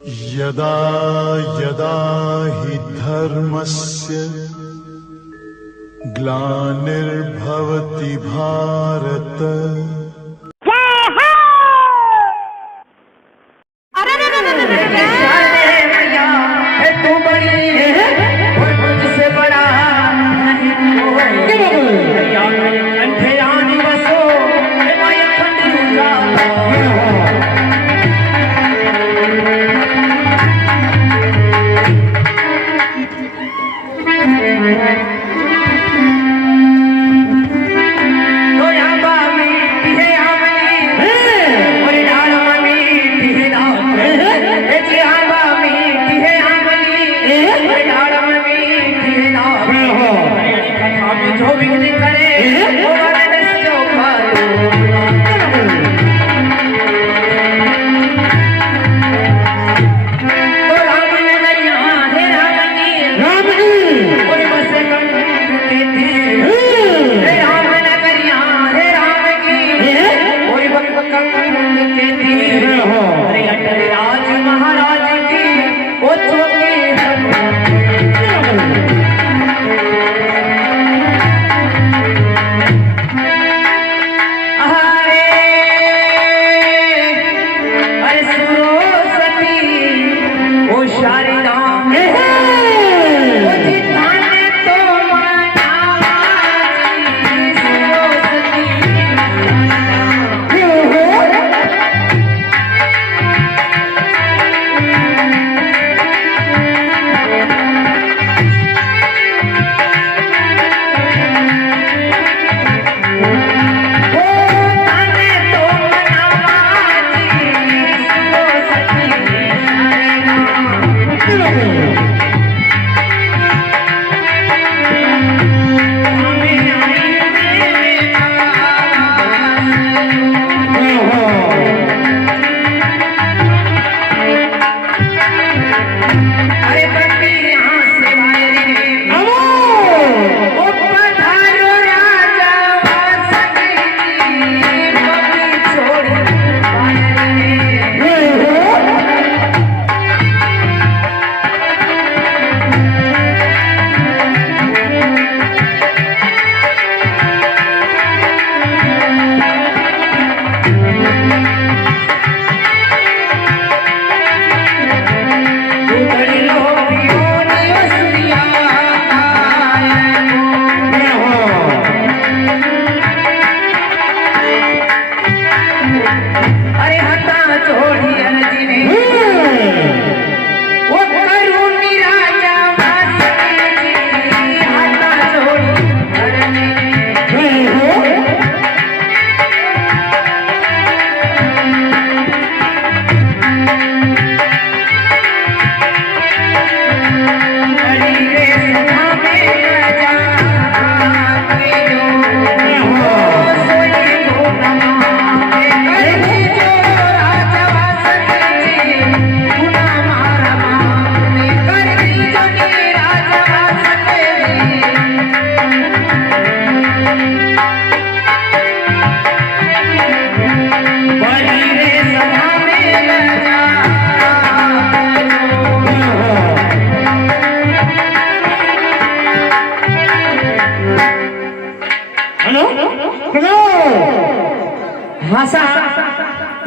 यदा यदा हि धर्मस्य ग्लानिर्भवति भारत।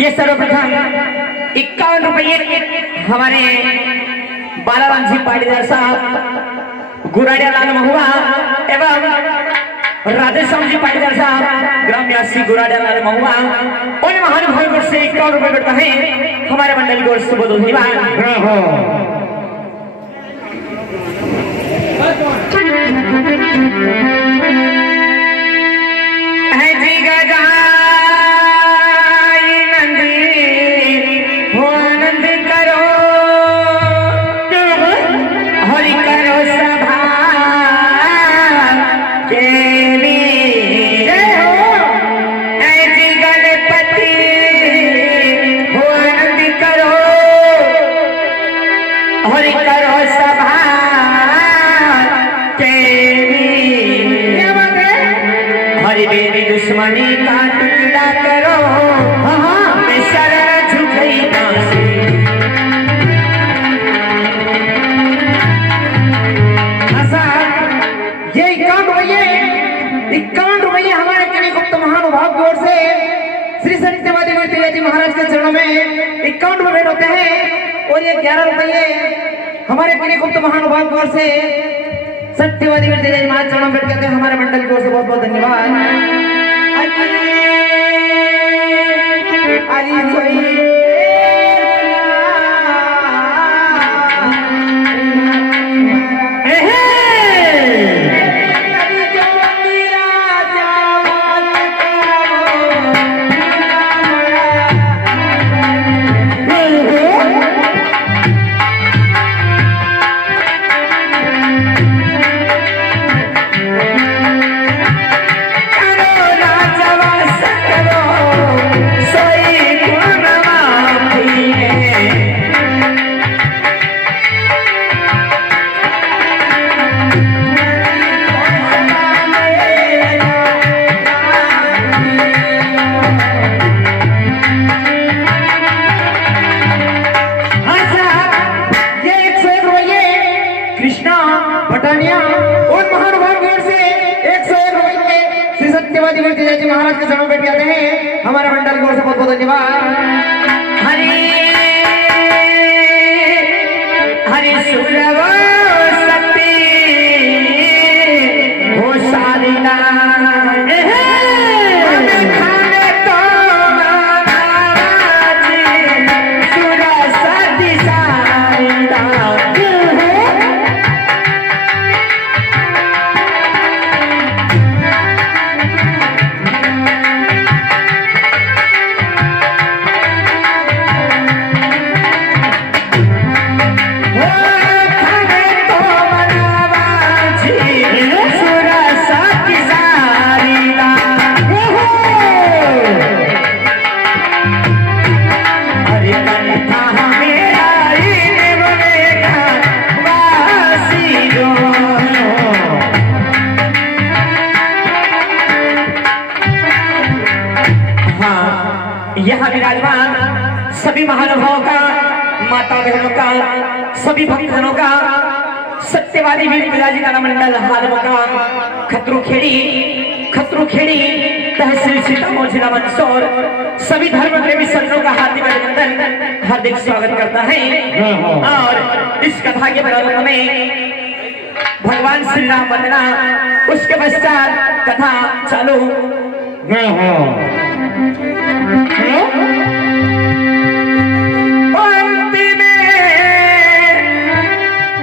ये सर्वप्रथम 51 रुपये हमारे बालाराम जी पाटीदार साहब गुराडिया लाल महुआ एवं राधेश्याम जी पाटीदार साहब ग्राम न्यासी गुराडिया लाल महुआ उन महानुभावों से 51 रुपये बढ़ता है हमारे मंडल को सुबह दुश्मनी का टुकड़ा करो, मैं शरण झुकई दासी। श्री सत्यवादी मूर्ति जी महाराज के चरणों में 51 रुपए होते हैं और ये 11 रुपये हमारे पुण्य गुप्त महानुभाव की ओर से सत्यवादी मूर्ति जी महाराज चरणों में बैठ कहते हैं हमारे मंडल की ओर से बहुत बहुत धन्यवाद। महाराज के चरणों बैठ जाते हैं हमारे मंडल की ओर से बहुत बहुत धन्यवाद। हरि हरि सुरव सती हो शालिना यहाँ विराजमान सभी महानुभावों का, माता बहनों का, सभी भक्तजनों का, सत्यवादी वीर पिताजी का मंडल हालमों का खतरू खेड़ी तहसील सीतामढ़ी जिला मंदसौर सभी धर्म प्रेमी संतों का हार्दिक अभिनंदन हार्दिक स्वागत करता है। और इस कथा के प्रारंभ में भगवान श्री राम वंदना, उसके पश्चात कथा चालू।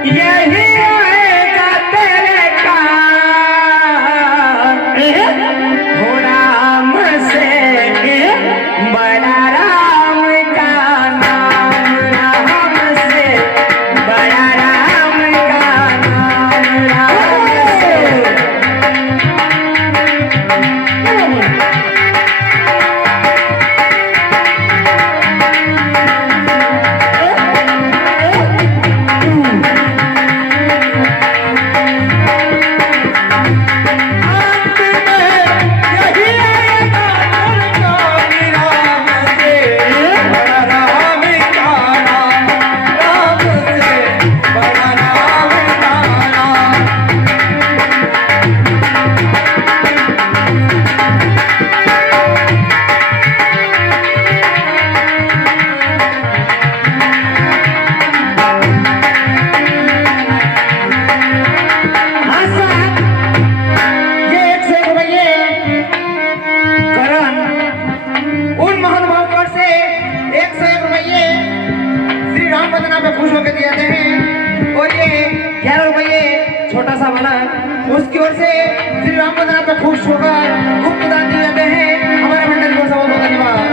यही आएगा तेरे हो राम से बड़ा राम का नाम, राम से बड़ा राम का नाम, राम से खुश होकर दिए जाते हैं। और ये 11 रुपये छोटा सा वाला उसकी ओर से श्री राम वंदना पे खुश होकर गुप्त दान दिए जाते हैं हमारे मंडल को। बहुत बहुत धन्यवाद।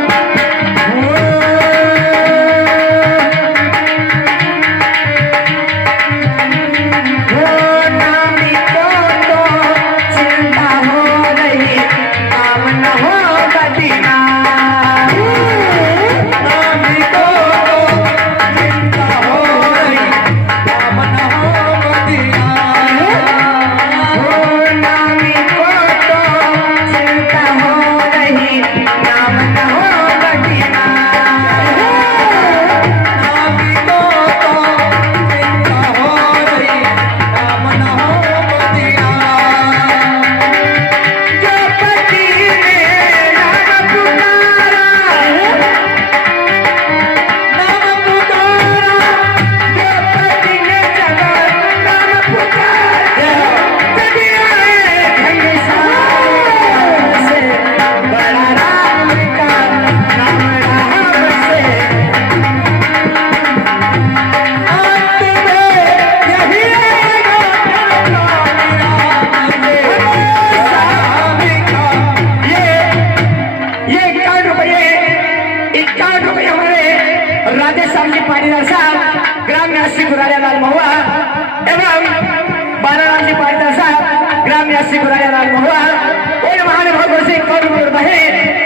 न्यासी गुराड़ियालाल महुआ एवं बालाराम जी पाटीदार साहब ग्राम न्यासी गुराड़ियालाल महुआ और महानुभाव से कौन रहे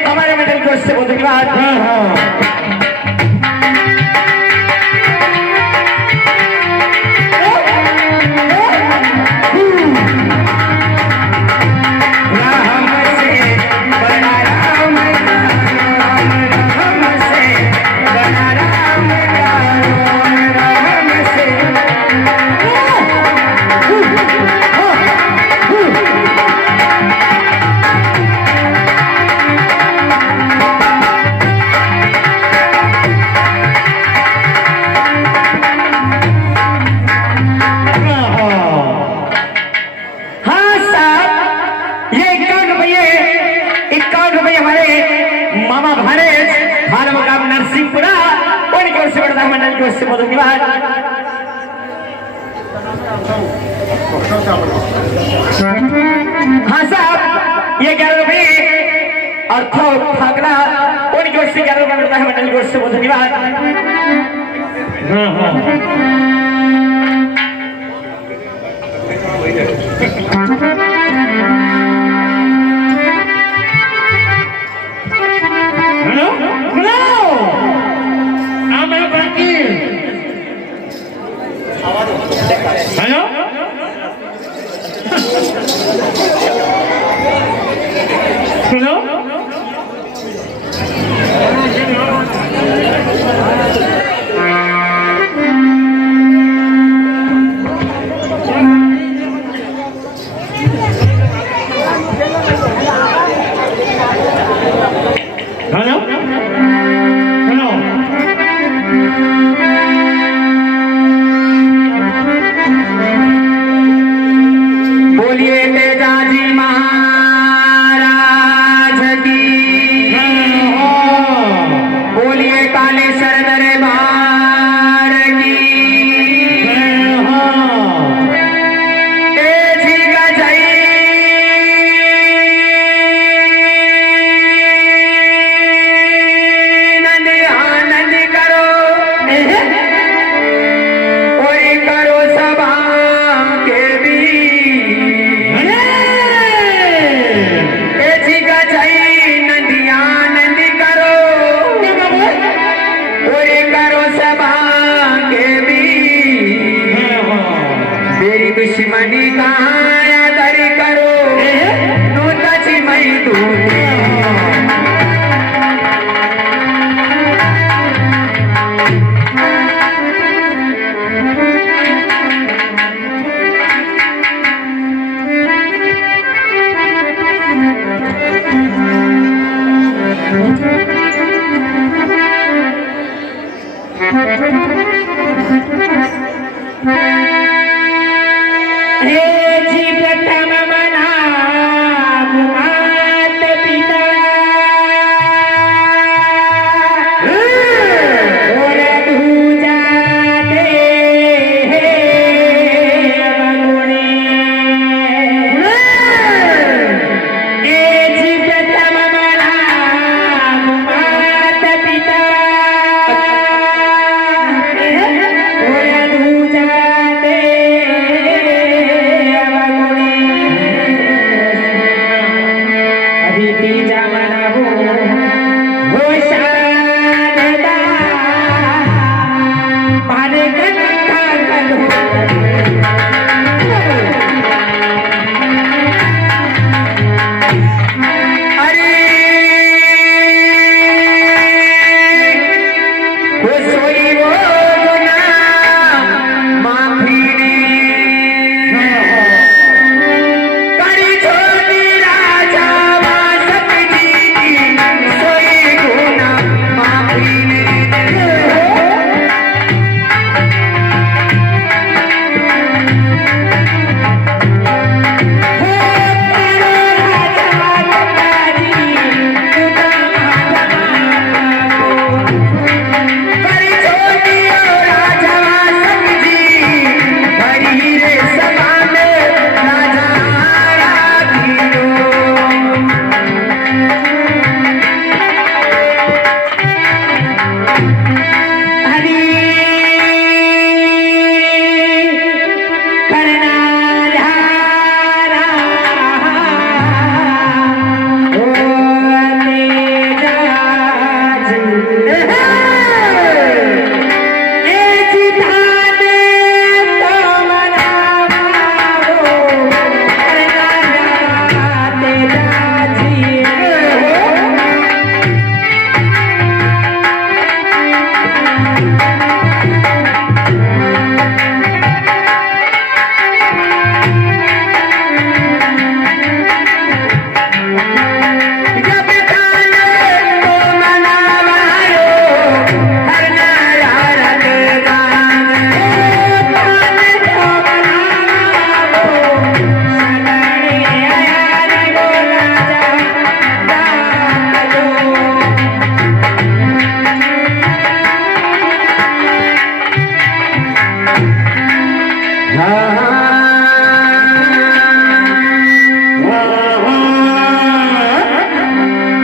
हमारे मेडल कोर्स से बहुत धन्यवाद। हाँ साहब ये 11 रुपये और फागला उनकी ओर से 11 रुपये मिलता है मंडल की ओर से बहुत धन्यवाद। हेलो हेलो हेलो हेलो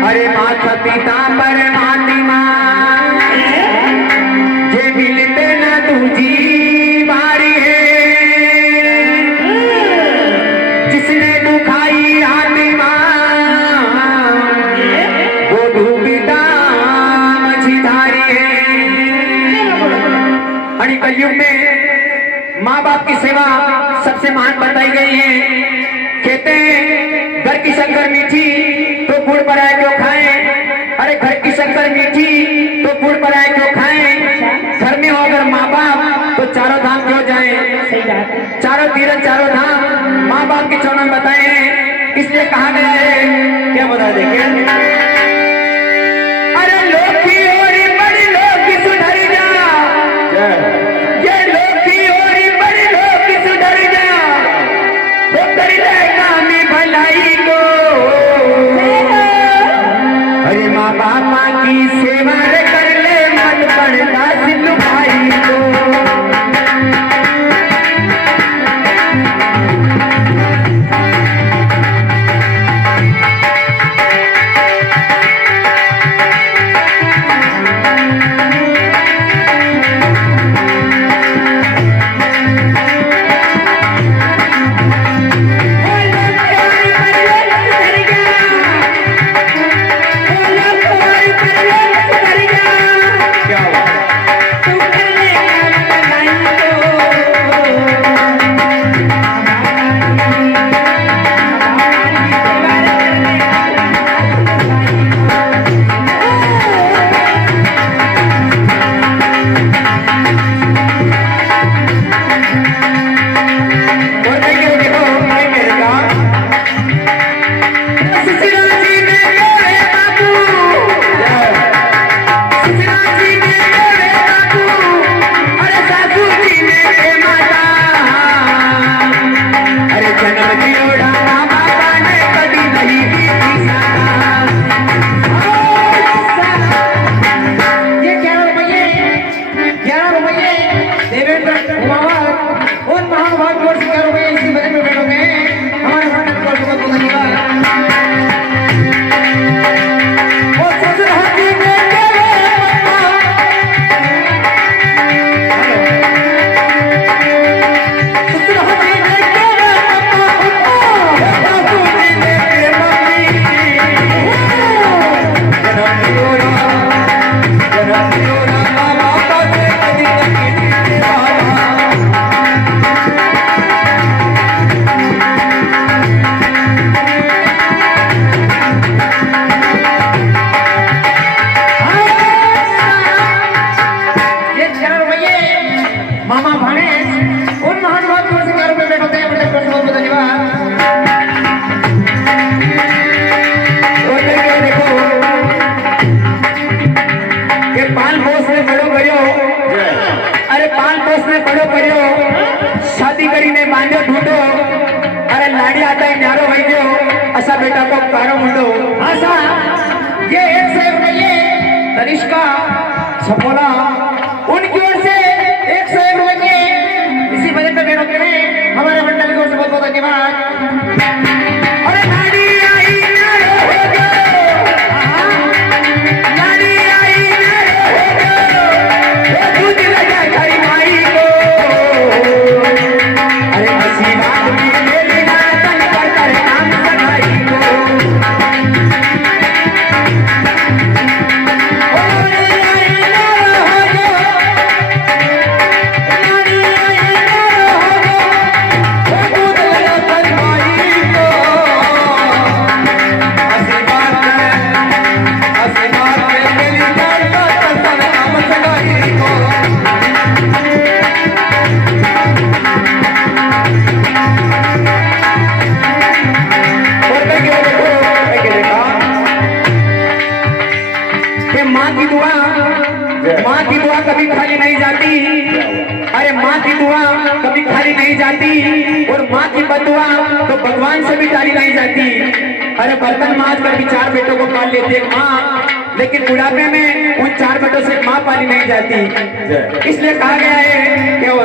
अरे माता पिता परमात्मा जे मिलते न तुझी बारी है, जिसने दुखाई आत्मा वो डूबता मझधारी है। आणि कलयुग में माँ बाप की सेवा सबसे महान बताई गई है। कहते हैं घर की शक्कर मीठी तो गुड़ पराया क्यों खाएं। अरे घर की शक्कर मीठी तो गुड़ पराया क्यों खाएं। घर में हो अगर माँ बाप तो चारों धाम क्यों जाएं। चारों तीरथ चारों धाम माँ बाप के चरणों में बताए हैं। इसलिए कहा गया है, क्या बता देंगे, अरे लोग की ओर बड़ी लोग की सुधर जा, ये लोग की ओर बड़ी लोग की सुधर जा, वो कर लेगा में भलाई को। अरे माँ बाप की सेवा कर ले मत पड़ता सिल्लू भाई को। असा बेटा को कारो मुंडो असा ये 100 रुपये तनिष्का सपोला उनकी ओर से 101 रुपये इसी बजट में बेटों के लिए हमारे मंडल की ओर से बहुत बहुत धन्यवाद। अरे नाड़ी आई नारो हो गो, नाड़ी आई नारो हो गो, वो दूध लगा खाई माई को। अरे हसी बात में मेरी ना तन कर कर काम सगाई को। माँ की दुआ कभी खाली नहीं जाती। अरे माँ की दुआ कभी खाली नहीं जाती और माँ की बदुआ तो भगवान से भी टाली नहीं जाती। अरे बर्तन माज कर भी 4 बेटों को पाल लेती है माँ, लेकिन बुढ़ापे में उन 4 बेटों से माँ पाली नहीं जाती। इसलिए कहा गया है क्या हुआ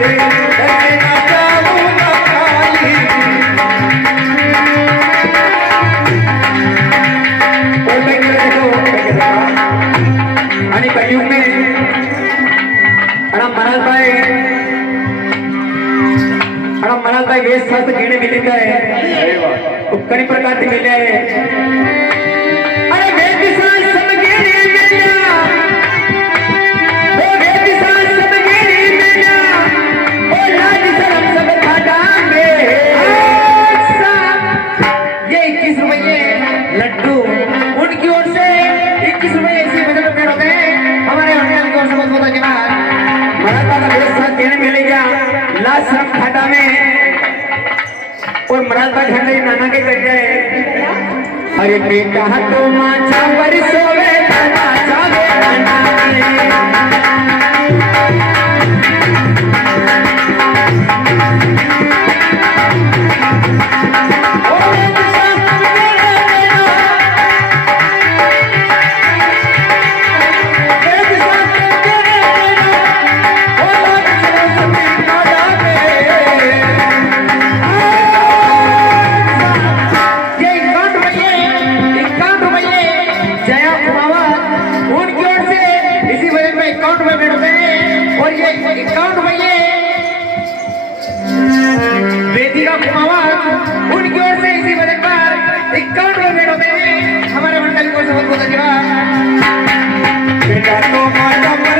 ना जाऊंगा खाली। और मैं क्या देखो आणि कलयुग में मनाल भाई वेश शास्त्र घेणे मिलिंद आहे कई प्रकार के मिले अरे वेद शास्त्र सब घेणे मिल्या ओ वेद शास्त्र सब घेणे मिल्या ओ लाज शर्म सब खाटांगे ये 21 रुपये लड्डू उनकी ओर से 21 रुपये ऐसी मदद में होते हैं हमारे होटल की ओर से बहुत बहुत धन्यवाद। मराठा का वेश शास्त्र घेणे मिलेगा लाज शर्म खाटा में और मराठा घंटे नाना के कर जाए अरे बेटा तो माचा पर सोवे माचा बेटा वेदिका कुमावत उनकी ओर से इसी बजट पर 51 मिनटों में हमारे मंडल को बहुत बहुत धन्यवाद। बेटा तो माता पर